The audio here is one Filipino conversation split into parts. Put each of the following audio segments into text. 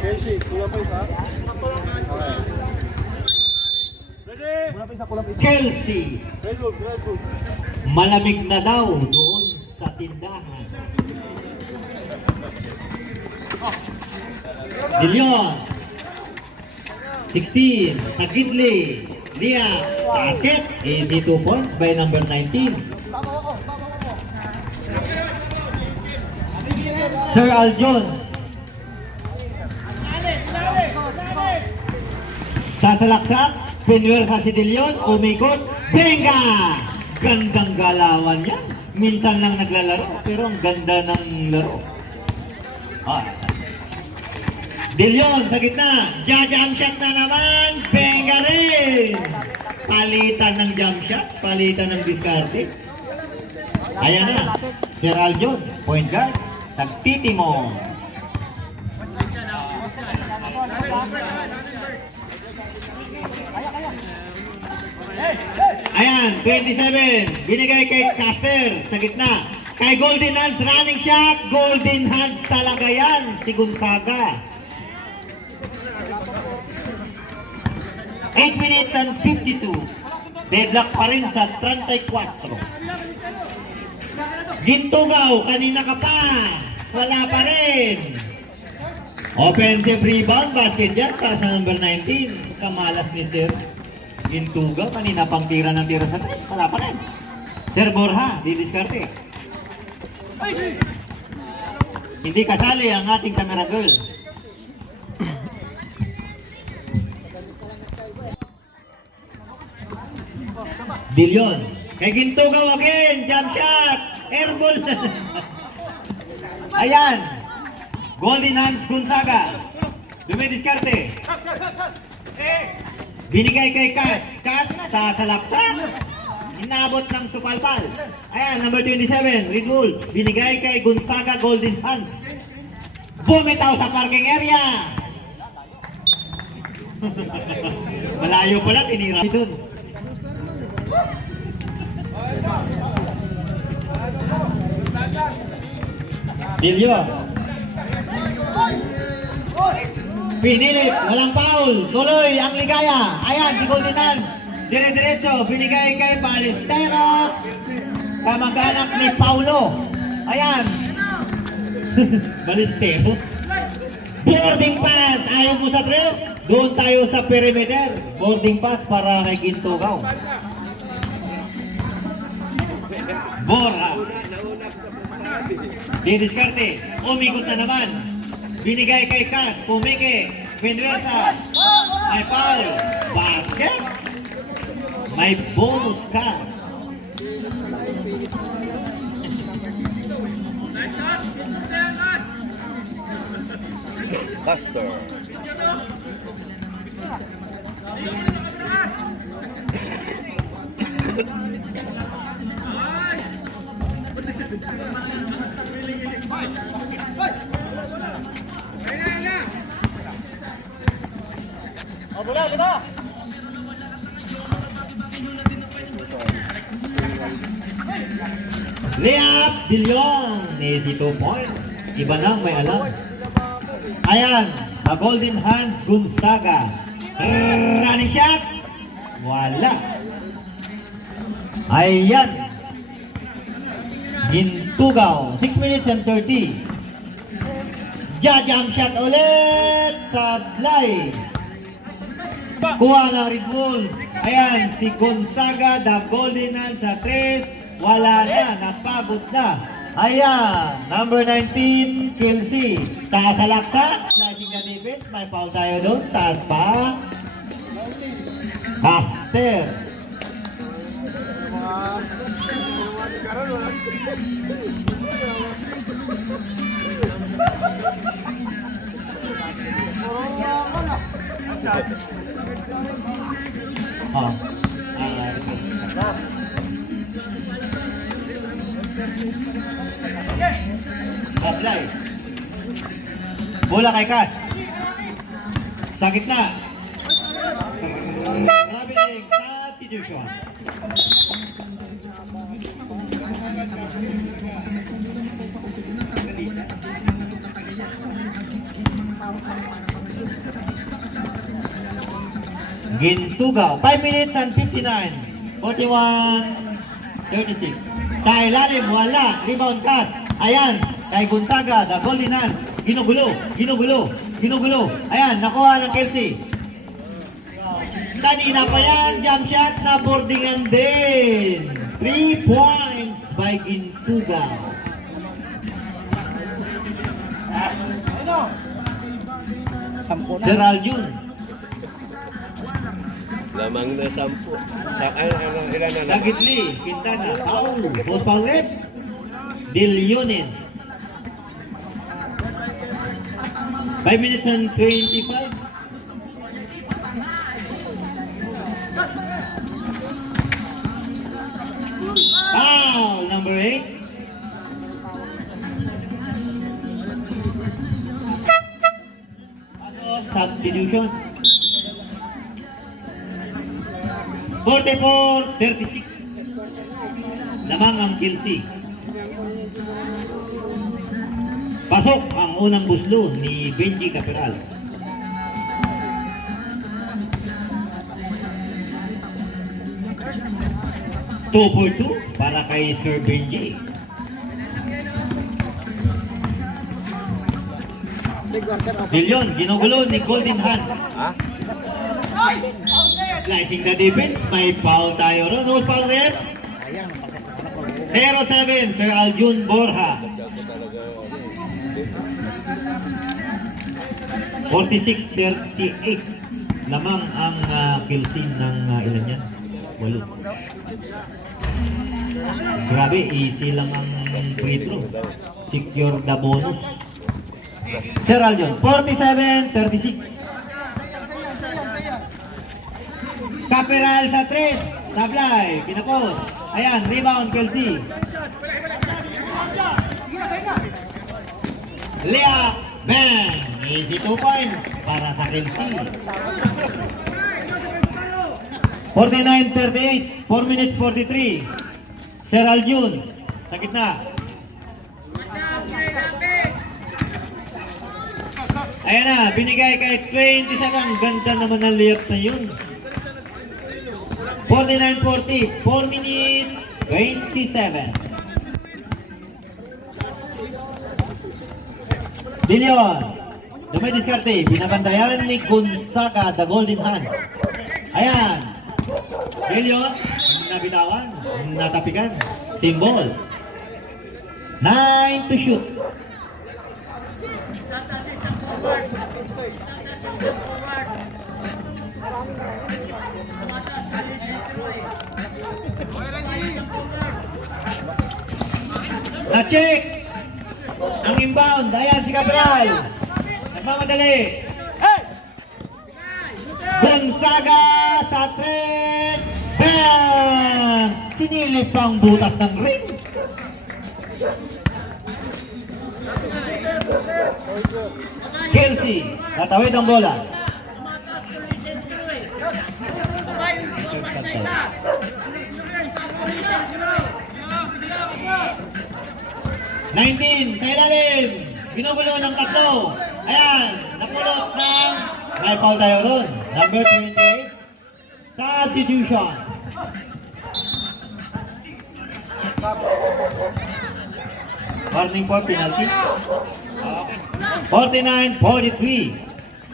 Casey, kulang pa isa. Kelsey. Malamig na daw doon sa tindahan. Dilion. 16. Tagidli. Lia. Basket. Easy 2 points by number 19. Sir Aljon. Sasalaksak. Pinwersa si Dilion. Umikot. Benga! Gandang galawan yan. Minsan lang naglalaro pero ang ganda ng laro. Dilion sa gitna. Jump shot na naman. Benga rin. Palitan ng jump shot. Palitan ng diskarte. Ayan na. Sir Aljon. Point guard. Tagtitimo. Ayan, 27. Binigay kay Caster sa gitna. Kay Golden Hands, running shot. Golden Hands talaga yan. Si Gonzaga. 8 minutes and 52. Deadlock pa rin sa 34. Gintugaw, kanina ka pa. Wala pa rin. Offensive rebound, basket dyan para sa number 19. Kamalas ni Sir Gintugaw, kanina pang tira ng tira sa 3. Wala pa rin. Sir Borja, didiskarte. Hindi kasali ang ating camera girl. Dilion. Kay Gintugaw again. Jump shot. Airball. Ayan. Golden Hands Gonzaga. Dumidiskarte. Binigay kay Cass. Cass sa salaksak. Inabot ng supalpal. Ayan, number 27. Red Bull. Binigay kay Gonzaga Golden Hands. Bumitaw sa parking area. Malayo pala, tinira dun. Dilio. Pinilit, walang foul. Tuloy ang ligaya. Ayan, si Golden Hands. Dire-diretso, binigay kay Ballesteros. Kamag-anak ni Paulo. Ayan. Ballesteros. Boarding pass. Ayaw mo sa trail? Doon tayo sa perimeter. Boarding pass para kay Gintugaw. Borja. Didiskarte. Umikot na naman. Binigay kay Cass. Pumike. Pinwersa. May foul. Basket. May bonus ka. Buster. Bola, lima. Layup, Dilion. Easy 2 points. Iba nang may alam. Ayan, a Golden Hands Gonzaga. Running shot. Wala. Ayan. Gintugaw. 6 minutes and 30. Jump shot ulit. Sablay. Kuha ng Red Bull. Ayan, si Gonzaga, the Golden Hands sa 3. Wala na, napagod na. Ayan, number 19, Kelsey. Taas sa laksa, sliding na defense. May foul tayo doon. Taas pa. Caster. Apply. Bola kay Cass. Sa gitna. Traveling substitution. Gintugaw. 5 minutes and 59. 41-36. Sa ilalim, wala. Rebound pass. Ayan, kay Gonzaga, the golden hand. Ginugulo. Ayan, nakuha ng Kelsey. Kanina pa yan, jump shot na boardingan din. 3 points by Gintugaw. Sir Aljun. Lamang na 10. Ilan na lang? Dagitli, Quintana, Paul, Boss Paulet, Diliones. 5 minutes and 25. Foul, number 8. Substitution. 44-36. Lamang ang Kelsey. Pasok ang unang buslo ni Benji Caperal. Two for two para kay Sir Benji. Dillion, ginugulo ni Golden Hand. Ha? Slicing the defense, may foul tayo ron. Who's foul ref? 0-7, Sir Aljun Borja. 46-38. Lamang ang Kelsey ng ilan yan? 8. Grabe, easy lang ang free throw. Secure the bonus. Sir Aljun, 47-36. Caperal sa 3. Sablay, kinapos. Ayan, rebound Kelsey. Lea, bang! Easy 2 points para sa Kelsey. 49-38, 4 minutes 43. Sir Aljun, sa gitna. Ayan na, binigay kay 27. Ganda naman ng layup na yun. 49-40, 4 minutes 27. Dillion, dumidiskarte, binabantayan ni Gonzaga, the golden hand. Ayan, Dillion, nabitawan, natapikan, symbol. 9 to shoot. Na-check ang inbound. Ayan si Cabral. Nagmamadali. Gonzaga sa 3. Bang! Sinilip ang butas ng ring. Kelsey, tatawid ang bola. Nineteen, sa ilalim. Ginugulo ng 3. Ayan, napulot ng may foul tayo ron. Number 28. Substitution. Warning for penalty. 49-43.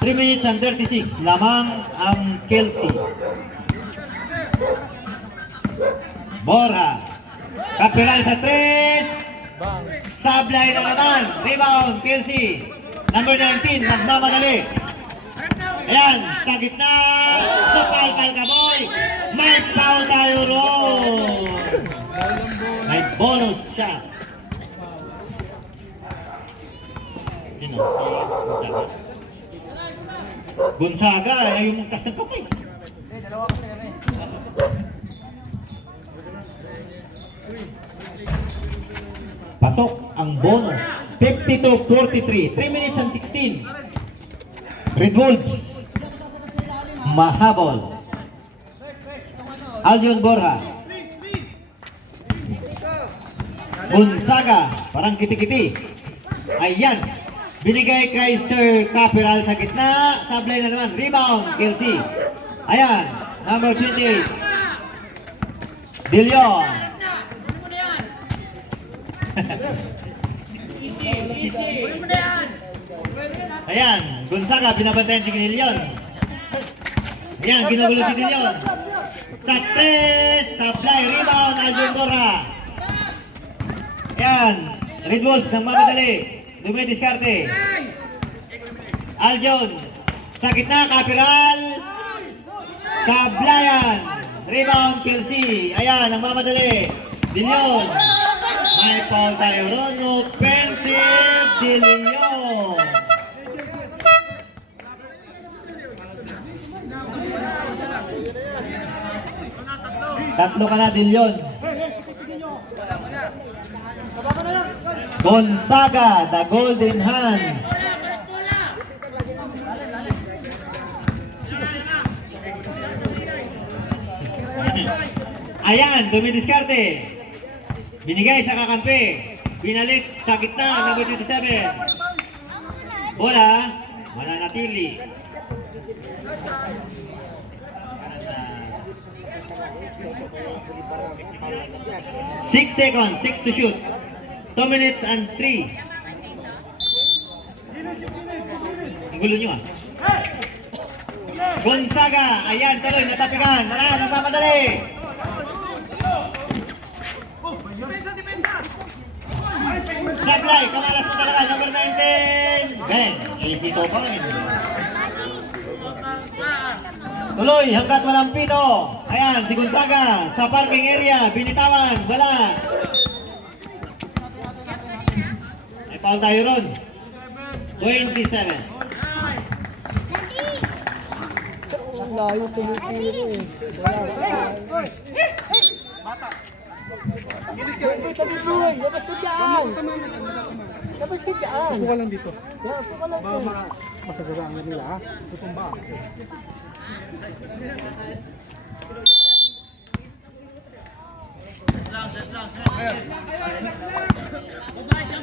3 minutes and 36. Lamang ang Kelsey. Borja. Caperal sa 3. Sablay na naman. Rebound, Kelsey. Number 19, nagmamadali. Ayan, sa gitna. Supalpal ka, boy. May foul tayo ron. May bonus shot. Sino? Gonzaga, ayaw mong tas ng kamay. Pasok ang bonus. 52-43. 3 minutes and 16. Red Wolves. Mahabol. Aljun Borja. Gonzaga. Parang kiti-kiti. Ayan. Binigay kay Sir Caperal sa gitna. Sablay na naman. Rebound. Kelsey. Ayan, number 28. De Leon. Ayan, Gonzaga, binabantayan si De Leon. Ayan, ginugulo si De Leon. Success! Supply, rebound, Aljon Dora. Ayan, Red Bulls, nang mamadali. Dumidiskarte. Aljon, sa gitna, Capiral. Sablayan. Rebound, Kelsey. Ayan, ang mamadali. De Leon. May foul tayo ron. Offensive, De Leon. Tatlo ka na, De Leon. Gonzaga, the Golden Hands. Ayan, dumidiskarte. Binigay sa kakampi. Binalik sa gitna, number 27. Bola, mananatili. 6 seconds, 6 to shoot. 2 minutes and 3. Ang gulo nyo ah. Gonzaga, ayan, tuloy, natapikan. Nagmamadali. Supply, kamalas mo talaga, number 19. Ben, easy to pa rin. Tuloy, hanggat walang pito. Ayan, si Gonzaga, sa parking area, binitawan, wala. May foul tayo ron. 27. Layo tuloy-tuloy. Tabi buhay, labas ka dyan! Labas ka dyan! Upo ka lang dito. Yeah, upo ka lang dito. Masaguraan na nila ha? Itong ba?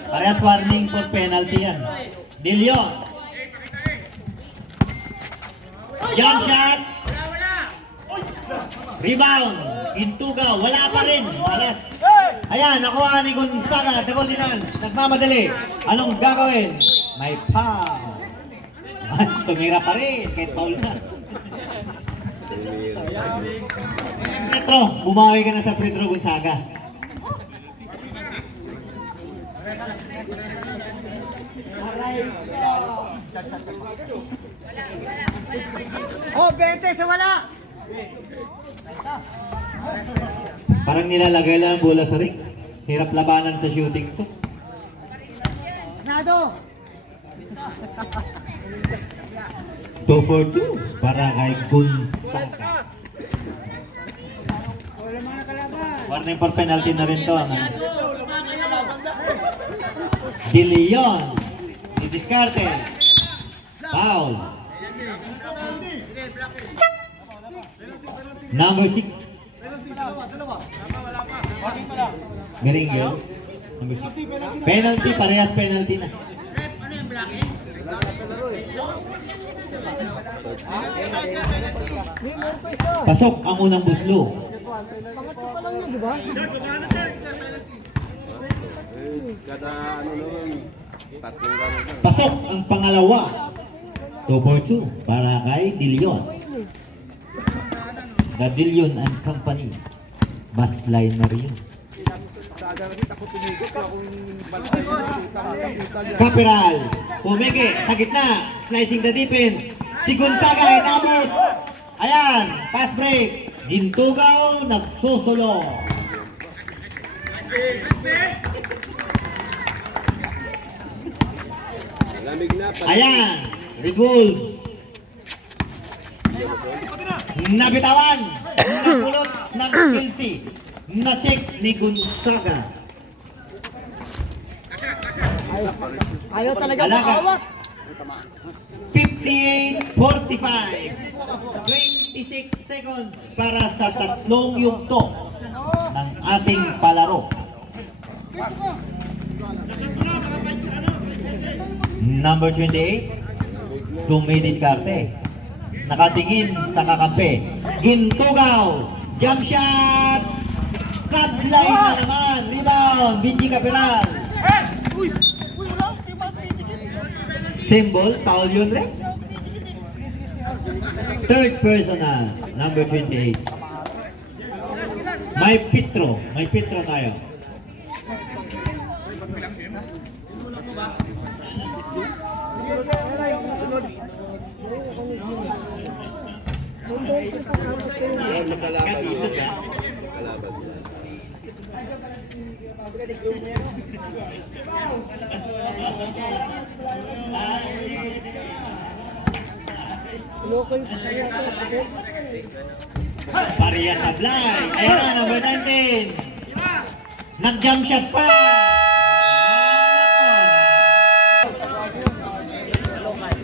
Parehas warning for penalty yan. De Leon. Jump shot. Rebound. Intuga. Wala pa rin. Malas. Ayan, nakuha ni Gonzaga. The Golden Hands. Nagmamadali. Anong gagawin? May foul. Tumira pa rin. Kahit foul na. Petro, bumawi ka na sa Pedro Gonzaga. Oh, 20 sa wala! Parang nilalagay lang ang bola sa ring. Hirap labanan sa shooting to. Pasado! 2 for 2 para kay Gonzaga. Warning for penalty na rin to. De Leon. Didiskarte. Foul. Number 6. Galing yun. Number 6. Penalty, parehas penalty na. Pasok ang unang buslo. Pangatlo pa lang yun, di ba? Kada ano naman, tatlong gano'n. Pasok ang pangalawa. 2 for 2 para kay De Leon. The De Leon and Company. Bus line na rin. Capiral. Pumigi sa gitna. Slicing the defense. Si Gonzaga ay number. Ayan. Pass break. Gintugaw. Nagsusulo. Lamig na, Ayan. Red Wolves. Nabitawan. Napulot ng Chelsea. Na-check ni Gonzaga. Ayaw talaga Alaga. makawak. 58-45. 26 seconds para sa tatlong yugto ng ating palaro. Number 28, dumidiskarte. nakatingin sa kakampi. Gintugaw, jump shot, sablay na naman, rebound, Benji Caperal. Symbol, foul yun rin. Third personal, number 28. May Pitro tayo. Yan, nakalaban yun. Nakalaban sila. Paria Sablay. Ayan na, number 19. Nag-jump shot pa.